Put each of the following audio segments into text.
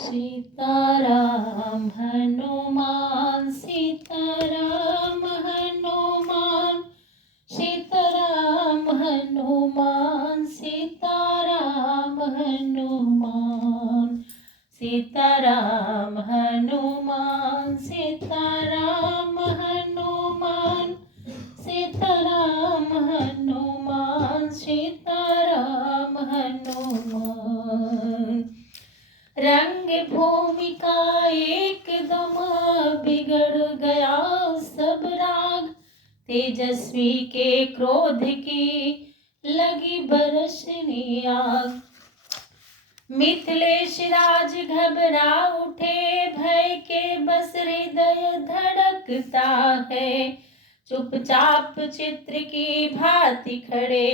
सीताराम हनुमान सीताराम हनुमान सीताराम हनुमान सीताराम हनुमान सीताराम हनुमान सीताराम हनुमान सीताराम हनुमान सीताराम हनुमान। रंग भूमि का एकदम बिगड़ गया सब राग, तेजस्वी के क्रोध की लगी बरसने आग। मिथिलेश राज घबरा उठे, भय के बस हृदय धड़कता है। चुपचाप चित्र की भांति खड़े,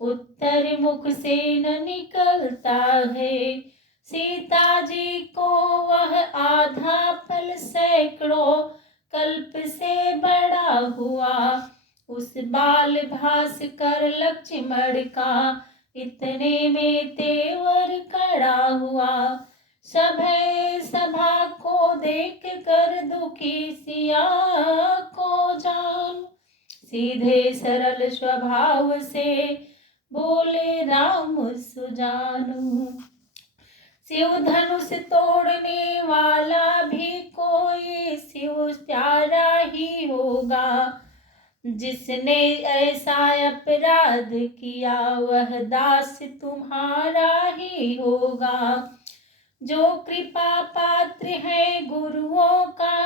उत्तर मुख से न निकलता है। सीता जी को वह आधा पल सैकड़ों कल्प से बड़ा हुआ, उस बाल भास कर लक्ष्मण का इतने में तेवर खड़ा हुआ। सभा को देख कर दुखी सिया को जान, सीधे सरल स्वभाव से बोले राम सुजानु। शिव धनुष तोड़ने वाला भी कोई शिव प्यारा ही होगा, जिसने ऐसा अपराध किया वह दास तुम्हारा ही होगा। जो कृपा पात्र है गुरुओं का,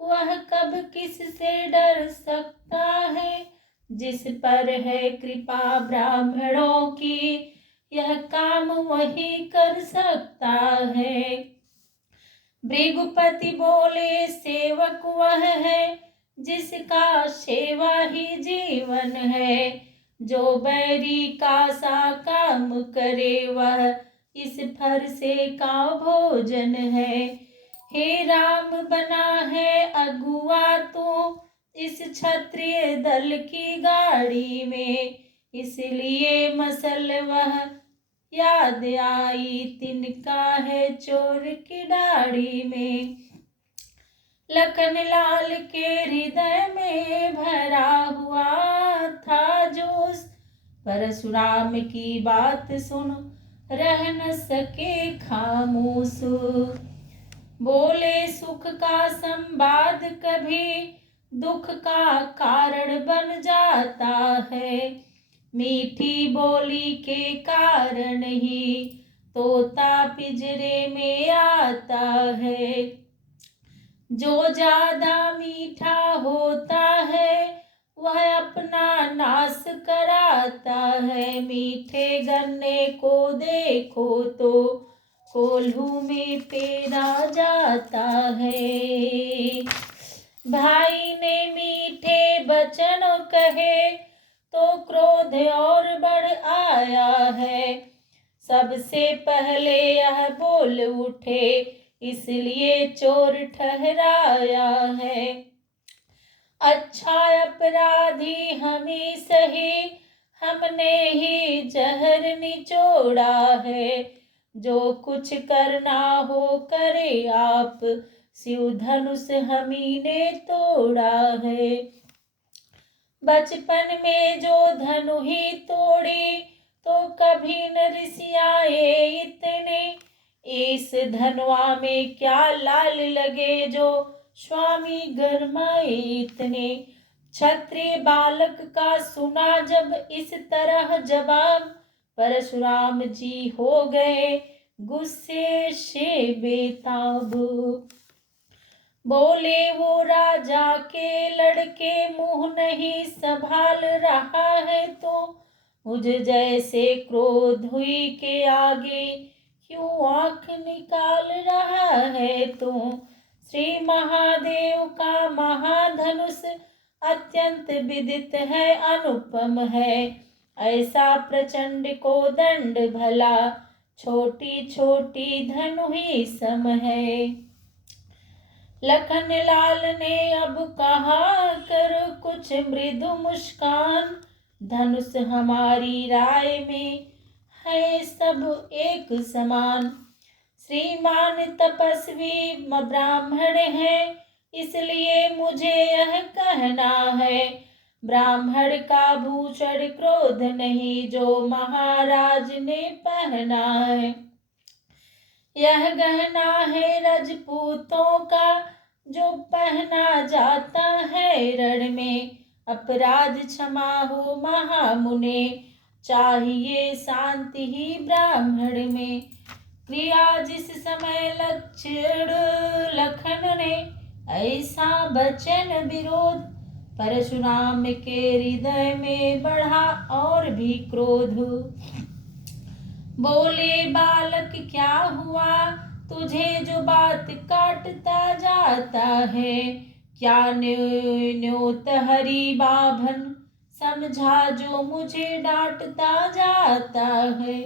वह कब किस से डर सकता है। जिस पर है कृपा ब्राह्मणों की, यह काम वही कर सकता है। भृगुपति बोले सेवक वह है, जिसका सेवा ही जीवन है। जो बैरी का सा काम करे, वह इस फर से का भोजन है। हे राम बना है अगुआ तू इस क्षत्रिय दल की गाड़ी में, इसलिए मसल वह याद आई तिनका है चोर की दाढ़ी में। लखन लाल के हृदय में भरा हुआ था जोश, परशुराम की बात सुन रह न सके खामोश। बोले सुख का संवाद कभी दुख का कारण बन जाता है। मीठी बोली के कारण ही तोता पिंजरे में आता है। जो ज्यादा मीठा होता है वह अपना नाश कराता है। मीठे गन्ने को देखो तो कोल्हू में पेरा जाता है। भाई ने मीठे वचन कहे तो क्रोध और बढ़ आया है। सबसे पहले यह बोल उठे, इसलिए चोर ठहराया है। अच्छा अपराधी हम ही सही, हमने ही जहर निचोड़ा है। जो कुछ करना हो करे आप, शिव धनुष हमी ने तोड़ा है। बचपन में जो धनु ही तोड़ी, तो कभी न रिसियाए इतने। इस धनुआ में क्या लाल लगे, जो स्वामी गरमाए इतने। क्षत्रिय बालक का सुना जब इस तरह जवाब, परशुराम जी हो गए गुस्से से बेताब। बोले वो राजा के लड़के, मुंह नहीं संभाल रहा है तो मुझ जैसे क्रोध हुई के आगे क्यों आंख निकाल रहा है तू। श्री महादेव का महाधनुष अत्यंत विदित है, अनुपम है। ऐसा प्रचंड को दंड भला, छोटी छोटी धनु ही सम है। लखन लाल ने अब कहा कर कुछ मृदु मुस्कान, धनुष हमारी राय में है सब एक समान। श्रीमान तपस्वी ब्राह्मण है, इसलिए मुझे यह कहना है। ब्राह्मण का भूषण क्रोध नहीं, जो महाराज ने पहना है। यह गहना है रजपूतों का, जो पहना जाता है रण में। अपराध क्षमा हो महामुने, चाहिए शांति ही ब्राह्मण में। क्रिया जिस समय लक्षण लखन ने, ऐसा वचन विरोध। परशुराम के हृदय में बढ़ा और भी क्रोध। बोले बालक क्या हुआ तुझे, जो बात काटता जाता है। क्या न्योत हरि बाभन, समझा जो मुझे डांटता जाता है।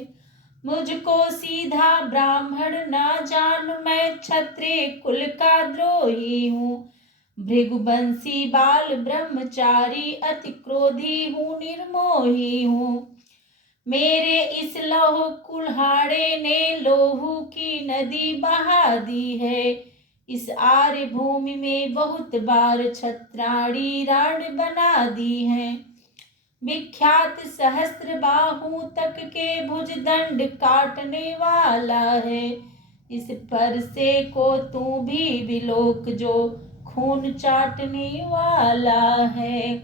मुझको सीधा ब्राह्मण ना जान, मैं क्षत्रिय कुल का द्रोही हूँ। भृगुवंशी बाल ब्रह्मचारी, अति क्रोधी हूँ निर्मोही हूँ। मेरे इस लौह कुल्हाड़े ने लोहू की नदी बहा दी है। इस आर्य भूमि में बहुत बार छत्राणी राण बना दी है। विख्यात सहस्त्र बाहु तक के भुज दंड काटने वाला है। इस परसे को तू भी विलोक, जो खून चाटने वाला है।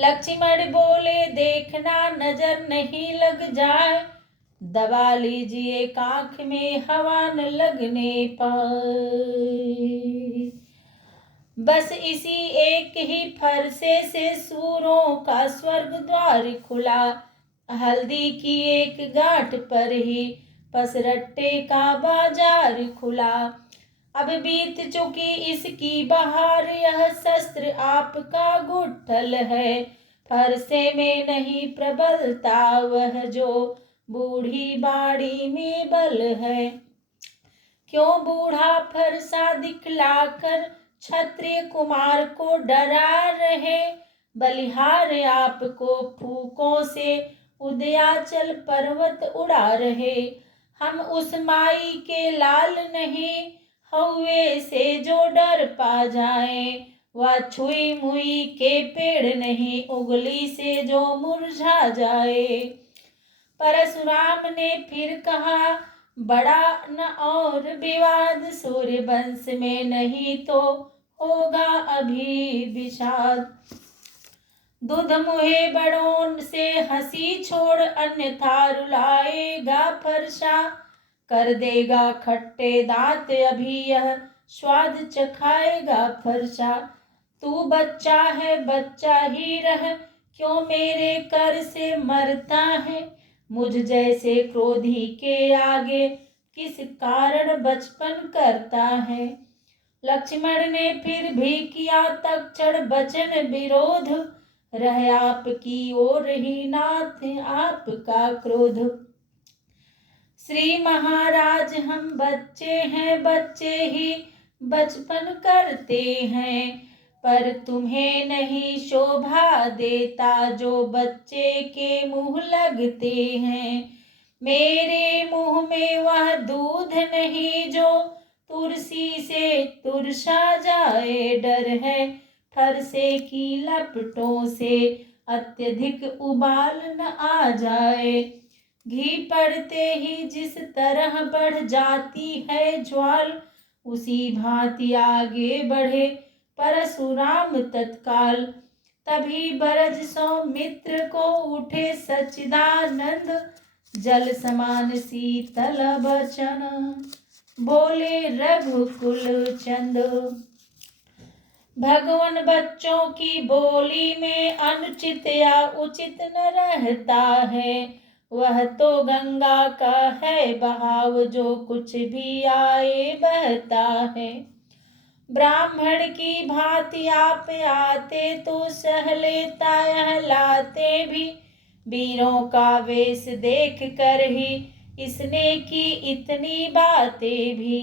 लक्ष्मण बोले देखना नजर नहीं लग जाए, दबा लीजिए आँख में हवा न लगने पाए। बस इसी एक ही फरसे से सूरों का स्वर्ग द्वार खुला। हल्दी की एक गांठ पर ही पसरट्टे का बाजार खुला। अब बीत चुकी इसकी बहार, यह शस्त्र आपका गुठल है। फरसे में नहीं प्रबलता वह, जो बूढ़ी बाड़ी में बल है। क्यों बूढ़ा फरसा दिखलाकर क्षत्रिय कुमार को डरा रहे। बलिहार आपको फूकों से उदयाचल पर्वत उड़ा रहे। हम उस माई के लाल नहीं, हौवे से जो डर पा जाए। वह छुई मुई के पेड़ नहीं, उंगली से जो मुरझा जाए। परशुराम ने फिर कहा बड़ा न और विवाद, सूर्य वंश में नहीं तो होगा अभी विषाद। दूध मुहे बड़ों से हंसी छोड़, अन्यथा रुलाएगा फरसा। कर देगा खट्टे दांत अभी यह, स्वाद चखाएगा फरसा। तू बच्चा है बच्चा ही रह, क्यों मेरे कर से मरता है। मुझ जैसे क्रोधी के आगे किस कारण बचपन करता है। लक्ष्मण ने फिर भी किया तक्षण वचन विरोध, रह आपकी ओर ही नाथ आपका क्रोध। श्री महाराज हम बच्चे हैं, बच्चे ही बचपन करते हैं। पर तुम्हें नहीं शोभा देता, जो बच्चे के मुंह लगते हैं। मेरे मुंह में वह दूध नहीं, जो तुलसी से तुरसा जाए। डर है फरसे की लपटों से, अत्यधिक उबाल न आ जाए। घी पड़ते ही जिस तरह बढ़ जाती है ज्वाल, उसी भांति आगे बढ़े परशुराम तत्काल। तभी बरज सौमित्र को उठे सच्चिदानंद, जल समान शीतल बचन बोले रघुकुल चंद। भगवान बच्चों की बोली में अनुचित या उचित न रहता है। वह तो गंगा का है बहाव, जो कुछ भी आए बहता है। ब्राह्मण की भांति आप आते तो सह लेता यह लाते भी। वीरों का वेश देख कर ही इसने की इतनी बातें भी।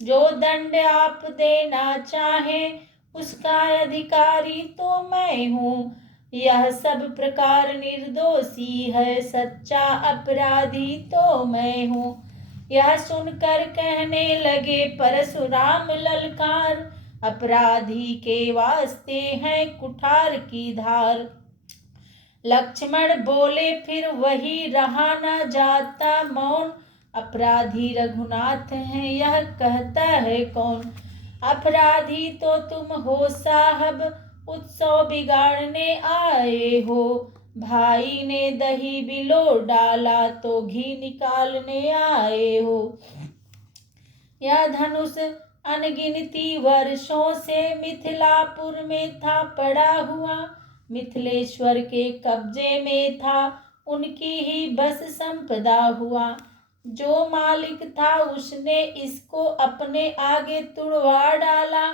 जो दंड आप देना चाहे उसका अधिकारी तो मैं हूँ। यह सब प्रकार निर्दोषी है, सच्चा अपराधी तो मैं हूँ। यह सुनकर कहने लगे परशुराम ललकार, अपराधी के वास्ते हैं कुठार की धार। लक्ष्मण बोले फिर वही रहा न जाता मौन, अपराधी रघुनाथ हैं यह कहता है कौन। अपराधी तो तुम हो साहब, उत्सव बिगाड़ने आए हो, भाई ने दही बिलो डाला तो घी निकालने आए हो। यह धनुष अनगिनती वर्षों से मिथिलापुर में था पड़ा हुआ, मिथिलेश्वर के कब्जे में था उनकी ही बस संपदा हुआ। जो मालिक था उसने इसको अपने आगे तुड़वा डाला,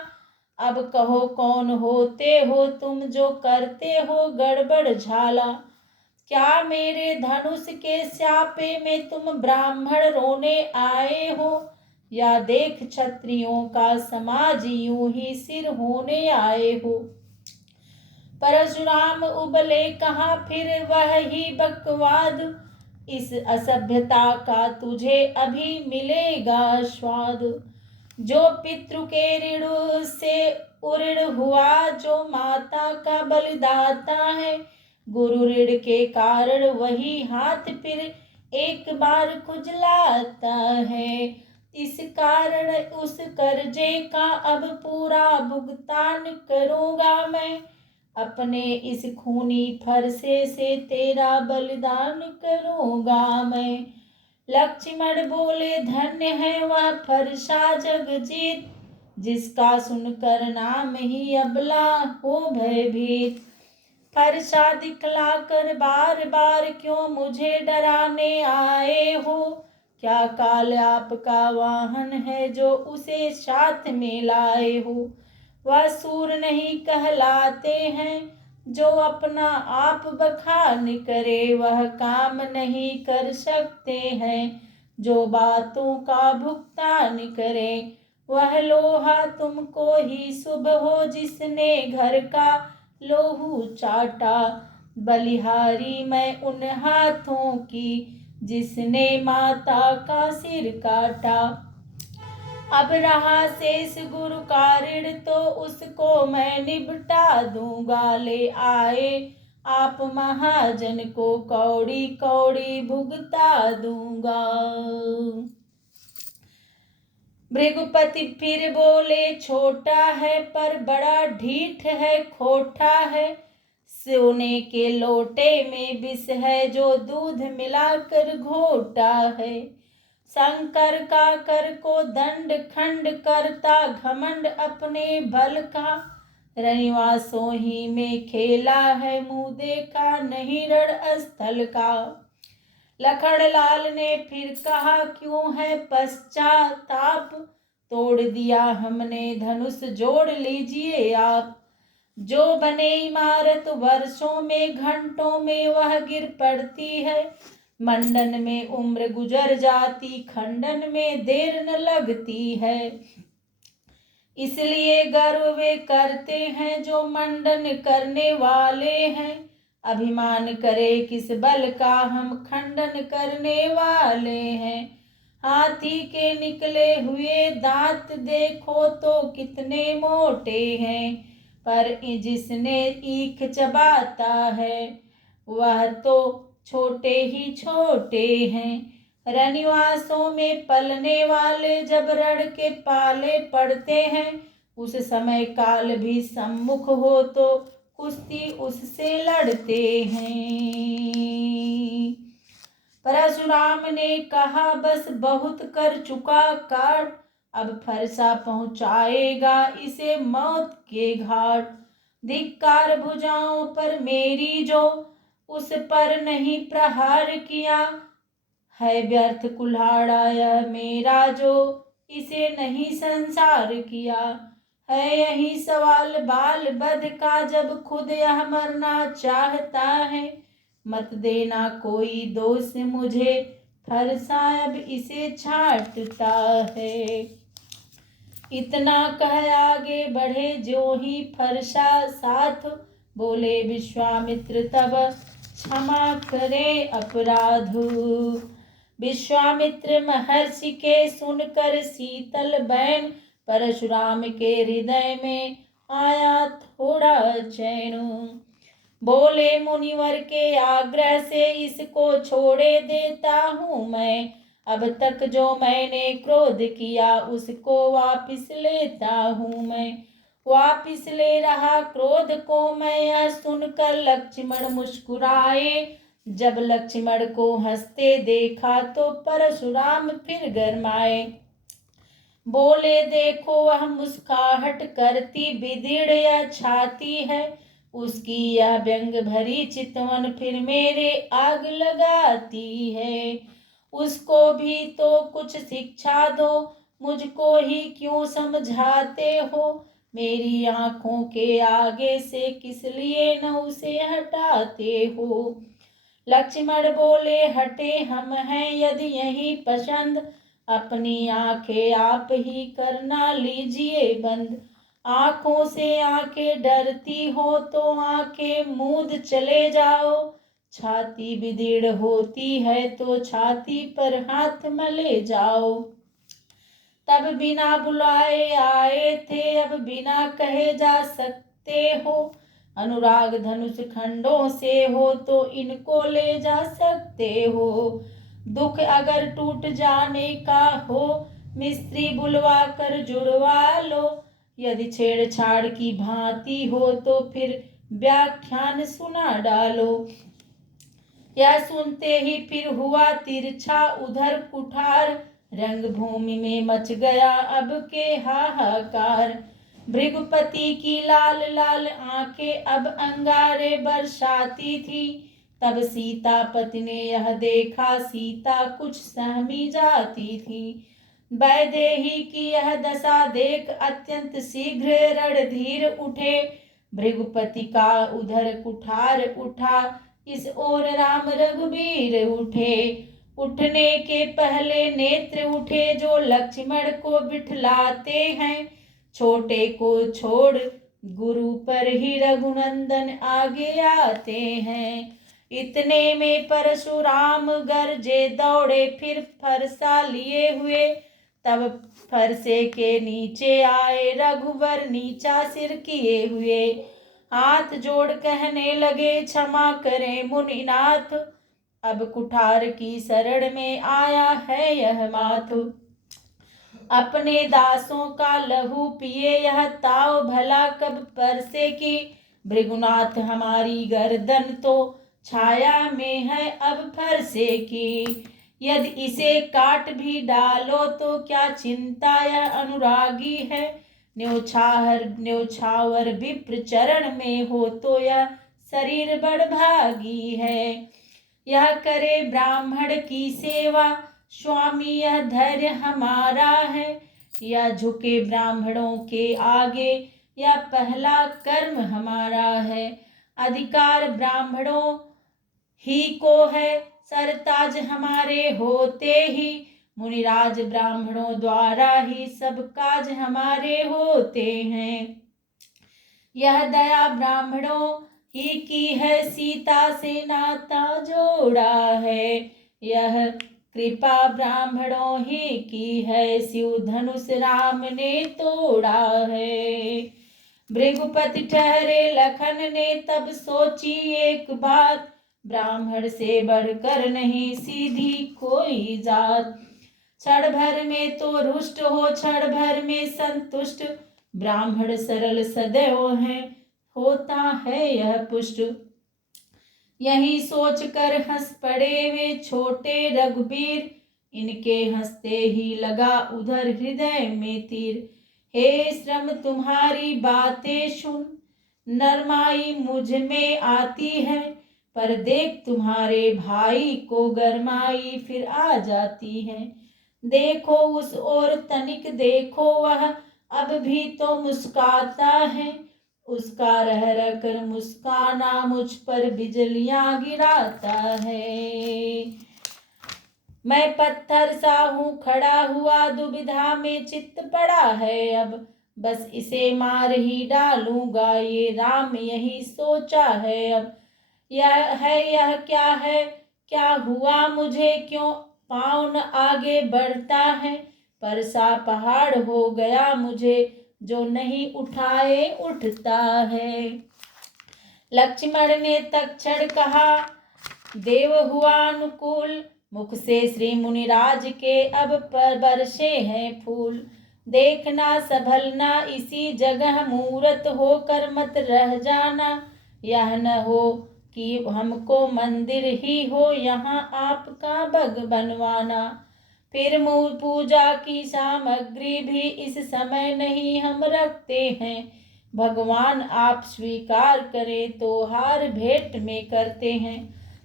अब कहो कौन होते हो तुम जो करते हो गड़बड़ झाला। क्या मेरे धनुष के स्यापे में तुम ब्राह्मण रोने आए हो, या देख क्षत्रियों का समाज यूं ही सिर होने आए हो। परशुराम उबले कहा फिर वह ही बकवाद, इस असभ्यता का तुझे अभी मिलेगा स्वाद। जो पितृ के ऋण से उऋण हुआ, जो माता का बलिदाता है, गुरु ऋण के कारण वही हाथ फिर एक बार खुजलाता है। इस कारण उस कर्जे का अब पूरा भुगतान करूँगा मैं, अपने इस खूनी फरसे से तेरा बलिदान करूँगा मैं। लक्ष्मण बोले धन्य है वह फरसा जगजीत, जिसका सुनकर नाम ही अबला हो भयभीत। फरसा दिखलाकर बार बार क्यों मुझे डराने आए हो, क्या काल आपका वाहन है जो उसे साथ में लाए हो। वह सूर नहीं कहलाते हैं जो अपना आप बखान करे, वह काम नहीं कर सकते हैं जो बातों का भुगतान करे। वह लोहा तुमको ही शुभ हो जिसने घर का लोहू चाटा, बलिहारी मैं उन हाथों की जिसने माता का सिर काटा। अब रहा शेष गुरु का ऋण तो उसको मैं निपटा दूंगा, ले आए आप महाजन को कौड़ी कौड़ी भुगता दूंगा। भृगुपति फिर बोले छोटा है पर बड़ा ढीठ है खोटा है, सोने के लोटे में विष है जो दूध मिलाकर घोटा है। शंकर का कर को दंड खंड करता घमंड अपने बल का, रनिवासों ही में खेला है मुँह देखा नहीं रण स्थल का। लखनलाल ने फिर कहा क्यों है पश्चाताप, तोड़ दिया हमने धनुष जोड़ लीजिए आप। जो बने इमारत वर्षों में घंटों में वह गिर पड़ती है, मंडन में उम्र गुजर जाती खंडन में देर न लगती है। इसलिए गर्व वे करते हैं जो मंडन करने वाले हैं, अभिमान करे किस बल का हम खंडन करने वाले हैं। हाथी के निकले हुए दांत देखो तो कितने मोटे हैं, पर जिसने ईख चबाता है वह तो छोटे ही छोटे हैं। रनिवासों में पलने वाले जब रण के पाले पड़ते हैं, उस समय काल भी सम्मुख हो तो कुश्ती उससे लड़ते हैं। परशुराम ने कहा बस बहुत कर चुका काट, अब फरसा पहुँचाएगा इसे मौत के घाट। धिक्कार भुजाओं पर मेरी जो उस पर नहीं प्रहार किया, है व्यर्थ कुल्हाड़ा यह मेरा जो इसे नहीं संसार किया। है यही सवाल बाल बध का जब खुद यह मरना चाहता है, मत देना कोई दोष मुझे फरसा अब इसे छाटता है। इतना कह आगे बढ़े जो ही फरसा साथ, बोले विश्वामित्र तब क्षमा करे अपराध। विश्वामित्र महर्षि के सुनकर शीतल बैन, परशुराम के हृदय में आया थोड़ा चैन। बोले मुनिवर के आग्रह से इसको छोड़े देता हूँ मैं, अब तक जो मैंने क्रोध किया उसको वापिस लेता हूँ मैं। वापिस ले रहा क्रोध को मैं, यह सुनकर लक्ष्मण मुस्कुराए। जब लक्ष्मण को हंसते देखा तो परशुराम फिर गरमाए। बोले देखो वह मुस्काहट करती विदीर्ण यह छाती है, उसकी यह व्यंग भरी चितवन फिर मेरे आग लगाती है। उसको भी तो कुछ शिक्षा दो, मुझको ही क्यों समझाते हो। मेरी आंखों के आगे से किस लिए न उसे हटाते हो। लक्ष्मण बोले हटे हम हैं यदि यही पसंद, अपनी आंखें आप ही करना लीजिए बंद। आंखों से आंखें डरती हो तो आंखें मूंद चले जाओ, छाती विदीर्ण होती है तो छाती पर हाथ मले जाओ। तब बिना बुलाए आए थे, अब बिना कहे जा सकते हो। अनुराग धनुष खंडों से हो तो इनको ले जा सकते हो। दुख अगर टूट जाने का हो, मिस्त्री बुलवा कर जुड़वा लो। यदि छेड़छाड़ की भांति हो तो फिर व्याख्यान सुना डालो। यह सुनते ही फिर हुआ तिरछा उधर कुठार, रंगभूमि में मच गया अब के हाहाकार। भृगुपति की लाल लाल आंखें अब अंगारे बरसाती थी। तब सीतापति ने यह देखा सीता कुछ सहमी जाती थी। वैदेही की यह दशा देख अत्यंत शीघ्र रणधीर उठे। भृगुपति का उधर कुठार उठा, इस ओर राम रघुबीर उठे। उठने के पहले नेत्र उठे जो लक्ष्मण को बिठलाते हैं। छोटे को छोड़ गुरु पर ही रघुनंदन आगे आते हैं। इतने में परशुराम गरजे दौड़े फिर फरसा लिए हुए। तब फरसे के नीचे आए रघुवर नीचा सिर किए हुए। हाथ जोड़ कहने लगे क्षमा करें मुनिनाथ, अब कुठार की शरण में आया है यह माथ। अपने दासों का लहू पिए यह ताव भला कब परसे की। भृगुनाथ हमारी गर्दन तो छाया में है अब फरसे की। यदि इसे काट भी डालो तो क्या चिंता यह अनुरागी है। न्योछावर विप्र चरण में हो तो यह शरीर बड़भागी है। यह करे ब्राह्मण की सेवा, स्वामी यह धैर्य हमारा है। यह झुके ब्राह्मणों के आगे, यह पहला कर्म हमारा है। अधिकार ब्राह्मणों ही को है, सरताज हमारे होते ही। मुनिराज ब्राह्मणों द्वारा ही सब काज हमारे होते हैं। यह दया ब्राह्मणों ही की है, सीता से नाता जोड़ा है। यह कृपा ब्राह्मणों ही की है, शिव धनुष राम ने तोड़ा है। भृगुपति ठहरे लखन ने तब सोची एक बात, ब्राह्मण से बढ़कर नहीं सीधी कोई जात। क्षण भर में तो रुष्ट हो क्षण भर में संतुष्ट, ब्राह्मण सरल सदैव है होता है यह पुष्ट। यही सोच कर हंस पड़े वे छोटे रघुबीर, इनके हंसते ही लगा उधर हृदय में तीर। हे श्रम तुम्हारी बातें सुन, नरमाई मुझ में आती है। पर देख तुम्हारे भाई को गरमाई फिर आ जाती है। देखो उस ओर तनिक देखो, वह अब भी तो मुस्काता है। उसका रह रह कर मुस्काना मुझ पर बिजलियां गिराता है। मैं पत्थर सा हूँ खड़ा हुआ, दुविधा में चित्त पड़ा है अब। बस इसे मार ही डालूंगा, ये राम यही सोचा है अब। यह क्या है, क्या हुआ मुझे, क्यों पाँव न आगे बढ़ता है। पर सा पहाड़ हो गया मुझे, जो नहीं उठाए उठता है। लक्ष्मण ने तक्षण कहा, देव हुआ अनुकूल, मुख से श्री मुनिराज के अब पर बरसे हैं फूल। देखना संभलना इसी जगह मूरत होकर मत रह जाना। यह न हो कि हमको मंदिर ही हो यहाँ आपका बग बनवाना। फिर पूजा की सामग्री भी इस समय नहीं हम रखते हैं। भगवान आप स्वीकार करें तो हार भेंट में करते हैं।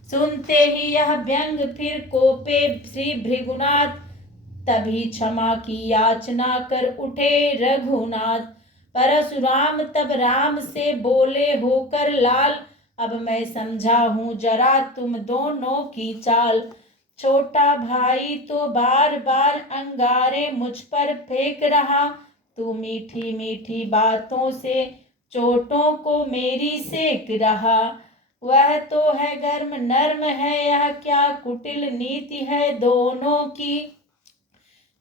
सुनते ही यह व्यंग फिर कोपे श्री भृगुनाथ, तभी क्षमा की याचना कर उठे रघुनाथ। परशुराम तब राम से बोले होकर लाल, अब मैं समझा हूँ जरा तुम दोनों की चाल। छोटा भाई तो बार बार अंगारे मुझ पर फेंक रहा, तू मीठी मीठी बातों से चोटों को मेरी सेक रहा। वह तो है गर्म नर्म है, यह क्या कुटिल नीति है दोनों की।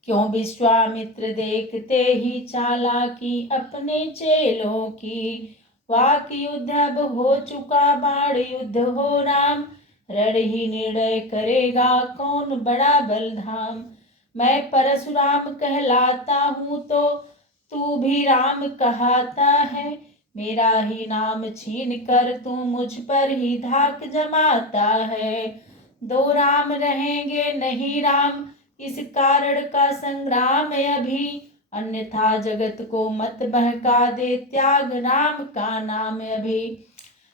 क्यों विश्वामित्र देखते ही चालाकी अपने चेलों की। वाक युद्ध अब हो चुका बाण युद्ध हो राम, रण ही निर्णय करेगा कौन बड़ा बलधाम। मैं परशुराम कहलाता हूँ तो तू भी राम कहता है। मेरा ही नाम छीन कर तू मुझ पर ही धाक जमाता है। दो राम रहेंगे नहीं राम, इस कारण का संग्राम है अभी। अन्यथा जगत को मत बहका दे, त्याग राम का नाम अभी।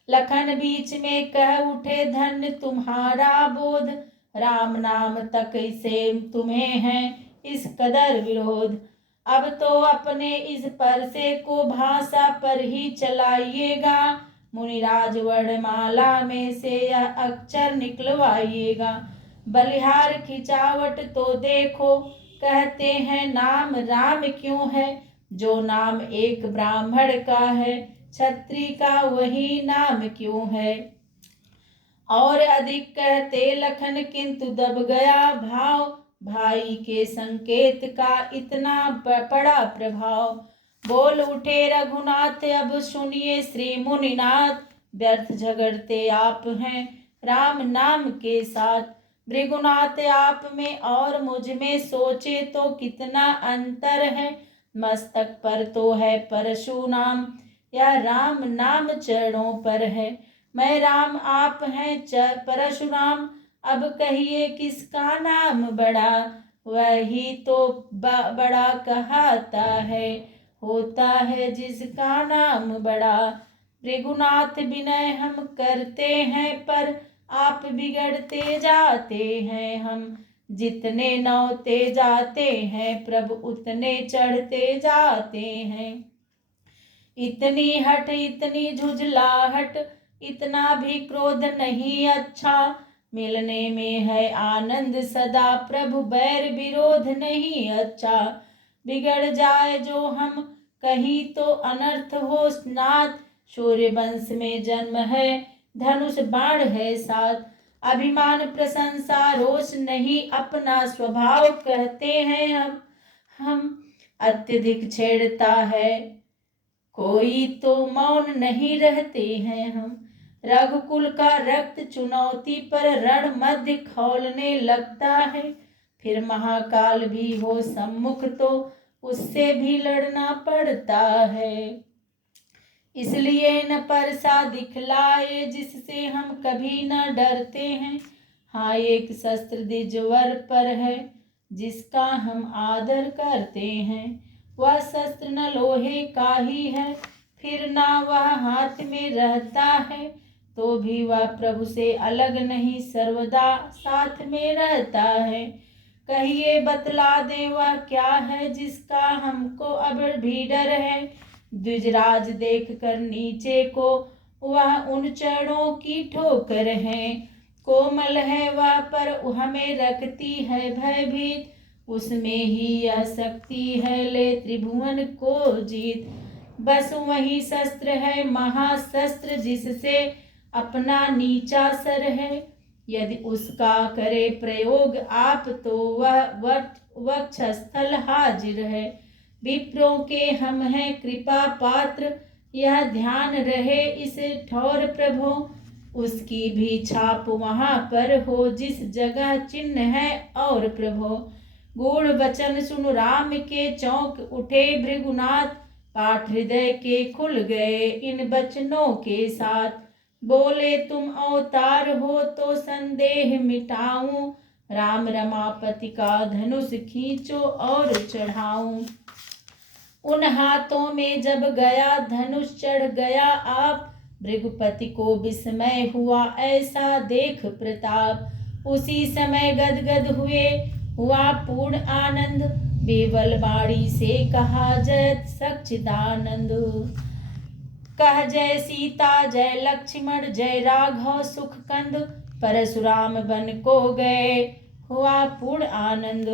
लखन बीच में कह उठे धन्य तुम्हारा बोध, राम नाम तक से तुम्हें है इस कदर विरोध। अब तो अपने इस परसे को भाषा पर ही चलाइएगा, मुनिराज वर्णमाला में से यह अक्षर निकलवाइएगा। बलिहार खिंचावट तो देखो, कहते हैं नाम राम क्यों है। जो नाम एक ब्राह्मण का है, क्षत्रिय का वही नाम क्यों है। और अधिक कहते लखन किंतु दब गया भाव, भाई के संकेत का इतना बड़ा प्रभाव। बोल उठे रघुनाथ अब सुनिए श्री मुनिनाथ, व्यर्थ झगड़ते आप हैं राम नाम के साथ। भृगुनाथ आप में और मुझ में सोचे तो कितना अंतर है। मस्तक पर तो है परशु नाम, या राम नाम चरणों पर है। मैं राम आप हैं परशुराम, अब कहिए किसका नाम बड़ा। वही तो बड़ा कहता है, होता है जिसका नाम बड़ा। भृगुनाथ विनय हम करते हैं, पर आप बिगड़ते जाते हैं हम। जितने नौते जाते हैं प्रभु उतने चढ़ते जाते हैं। इतनी हट इतनी झुझलाहट, इतना भी क्रोध नहीं अच्छा। मिलने में है आनंद सदा, प्रभु बैर विरोध नहीं अच्छा। बिगड़ जाए जो हम कहीं तो अनर्थ हो नाथ, सूर्य वंश में जन्म है धनुष बाण है साथ। अभिमान प्रशंसा रोष नहीं अपना स्वभाव, कहते हैं हम अत्यधिक छेड़ता है कोई तो मौन नहीं रहते हैं हम। रघुकुल का रक्त चुनौती पर रण मध्य खौलने लगता है। फिर महाकाल भी हो सम्मुख तो उससे भी लड़ना पड़ता है। इसलिए न परसा दिखलाए जिससे हम कभी न डरते हैं। हाँ एक शस्त्र द्विजवर पर है जिसका हम आदर करते हैं। वह शस्त्र न लोहे का ही है, फिर ना वह हाथ में रहता है, तो भी वह प्रभु से अलग नहीं सर्वदा साथ में रहता है। कहिए बतला दे वह क्या है जिसका हमको अब भी डर है। द्विजराज देख कर नीचे को वह उन चरणों की ठोकर है। कोमल है वह पर हमें रखती है भयभीत, उसमें ही यह शक्ति है ले त्रिभुवन को जीत। बस वही शस्त्र है महाशस्त्र जिससे अपना नीचा सर है, यदि उसका करे प्रयोग आप तो वह वक्षस्थल हाजिर है। विप्रों के हम हैं कृपा पात्र, यह ध्यान रहे इस ठौर प्रभो। उसकी भी छाप वहाँ पर हो जिस जगह चिन्ह है और प्रभो। गूढ़ वचन सुन राम के चौंक उठे भृगुनाथ, पाठ हृदय के खुल गए इन बचनों के साथ। बोले तुम अवतार हो तो संदेह मिटाऊं, राम रमापति का धनुष खींचो और चढ़ाऊं। उन हाथों में जब गया धनुष चढ़ गया आप, भृगुपति को विस्मय हुआ ऐसा देख प्रताप। उसी समय गदगद हुआ पूर्ण आनंद, बेवल बाड़ी से कहा जय सच्चिदानंद। कह जय सीता जय लक्ष्मण जय राघव सुख कंद, परशुराम बन को गए हुआ पूर्ण आनंद।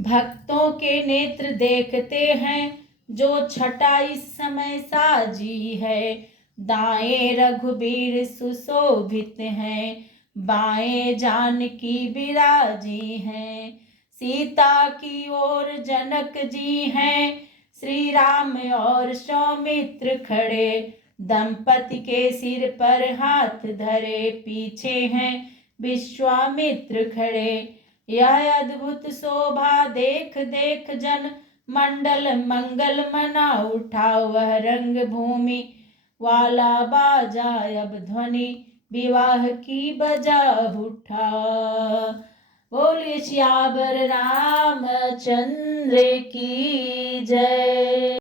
भक्तों के नेत्र देखते हैं जो छटा इस समय साजी है, दाएं रघुबीर सुशोभित हैं, बाएं जानकी विराजी हैं। सीता की ओर जनक जी हैं, श्री राम और सौमित्र खड़े, दंपति के सिर पर हाथ धरे, पीछे हैं विश्वामित्र खड़े। यह अद्भुत शोभा देख देख जन मंडल मंगल मना उठा, वह रंग भूमि वाला बाजा अब ध्वनि विवाह की बजा उठा। बोले श्यावर रामचंद्र की जय।